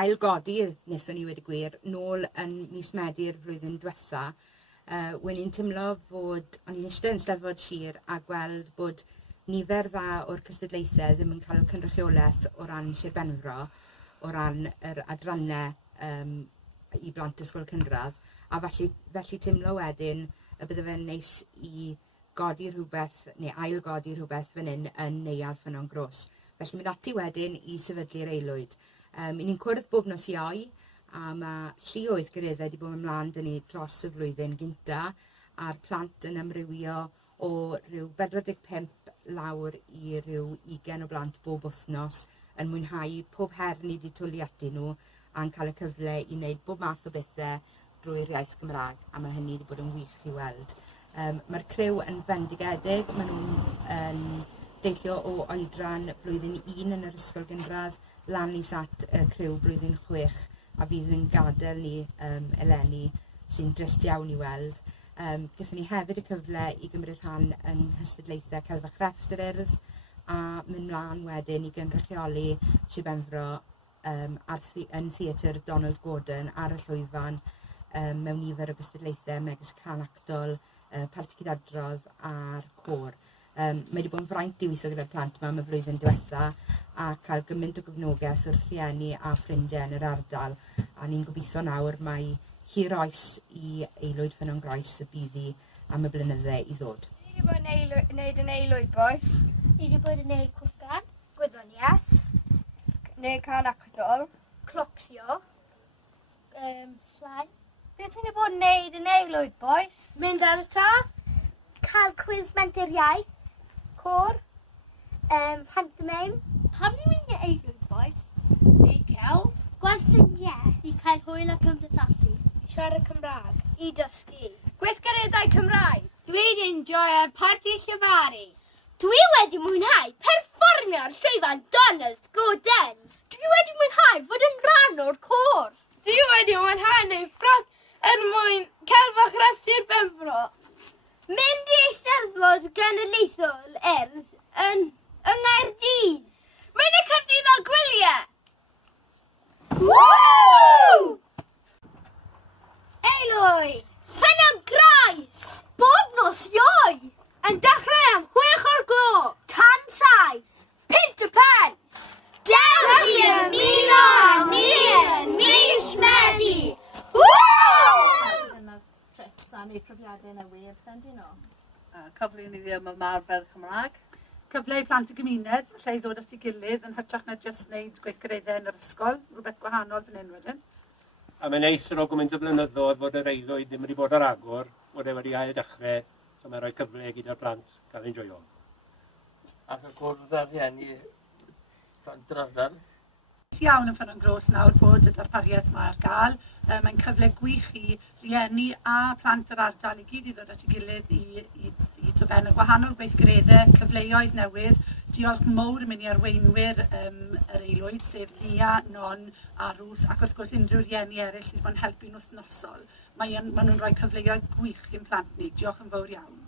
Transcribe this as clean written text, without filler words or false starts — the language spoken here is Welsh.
ailgodi, wnaethon ni wedi gwir, nôl yn mis Medi'r flwyddyn diwetha. When i'n teimlo fod, o'n i'n eistedd yn Steddfod Sir a gweld bod nifer dda o'r cystadlaethau ddim yn cael cynrychiolaeth o ran Sir Benfro, o ran yr adrannau i blant ysgol cynradd, a felly teimlo wedyn y bydde fe'n neis i godi rhywbeth, neu ailgodi rhywbeth fan hyn yn neuadd Ffynnongroes. Felly mynd ati wedyn i sefydlu'r Aelwyd. Ni'n cwrdd bob nos Iau, a mae lluoedd gyreddau wedi bod ymlaen dyn ni dros y flwyddyn gynta, a'r plant yn amrywio o ryw 45 lawr i ryw 20 o blant bob wythnos yn mwynhau pob her ni wedi twli ati nhw a'n cael y cyfle i wneud bob math o bethau drwy'r iaith Gymraeg, a mae hynny wedi bod yn wych i weld. Mae'r criw yn fendigedig, maen nhw'n deillio o oedran blwyddyn 1 yn yr ysgol gynradd, lan is at y criw blwyddyn 6, a fydd yn gadael ni eleni sy'n drist iawn i weld. Gyda ni hefyd y cyfle i gymryd rhan yn cystadlaethau celfa crefft yr Urdd, a mynd mlaen wedyn i gynrychioli Sir Benfro yn theatr Donald Gordon ar y llwyfan mewn nifer o gystadlaethau megis can actol, parti cydadrodd a'r côr. Mae wedi bod yn fraint i weithio gyda'r plant yma am y flwyddyn diwetha a cael gymaint o gefnogaeth wrth rhieni a ffrindiau yn yr ardal, a ni'n gobeithio nawr mae hir oes i Aelwyd Ffynnongroes y byddi am y blynyddau i ddod. Ni wedi bod yn neud yn Aelwyd, boys. Ni wedi bod yn neud cwrgan, Gwyddoniaeth, neu can actol, clocsio, slaen, beth ni wedi bod yn neud yn Aelwyd, boys? mynd ar y traff, cael cwiz menter iaith, côr, pantomime. Pam ni'n mynd i Aelwyd, boys? Neu celf? Gwerthindiau. I cael hwyl a cymdeithasu. I siarad Cymraeg. I dysgu. Gweithgareddau Cymraeg. Dwi wedi enjoyo'r parti llefaru. Dwi wedi mwynhau perfformio'r llwyfan Donald Gordon. Dwi wedi mwynhau fod yn rhan o'r côr. Dwi wedi mwynhau neu ffrog mwyn celfa crefft Sir Benfro. Mynd i Eisteddfod Genedlaethol Urdd yn Nghaerdydd. Mynd i Caerdydd ar gwyliau. Woo! Aelwyd! Ffynnongroes! Bob nos Iau! Yn dechrau am 6 o'r gloch. Tan 7! 5 y pen! Dewch i ymuno ni yn mis Medi! Dyna'r trips a neu profiadau newydd, ydyn nhw? Cyfle i ni ddim ymarfer Cymraeg. Cyfle i plant y gymuned, lle i ddod at ei gilydd yn hytrach na jyst wneud gweithgareddau yn yr ysgol, rhywbeth gwahanol fan hyn wedyn. A mae'n neis ar ôl gymaint o blynyddoedd fod yr Aelwyd ddim wedi bod ar agor, bod e wedi ail dechrau, so mae'n rhoi cyfle gyda'r plant gael ei enjoio. Ac y cwrdd ar rhieni plant yr ardal. Iawn yn Ffynnongroes nawr bod y darpariaeth yma ar gael. Mae'n cyfle gwych i rieni a plant yr ardal i gyd i ddod at ei gilydd i doben y gwahanol gweithgareddau, cyfleoedd newydd. Diolch mowr yn mynd i arweinwyr yr Aelwyd, sef Lia, Non a Ruth, ac wrth gwrs unrhyw rieni eraill sydd wedi bod yn helpu'n wythnosol. Maen nhw'n rhoi cyfleoedd gwych i'n plant ni. Diolch yn fawr iawn.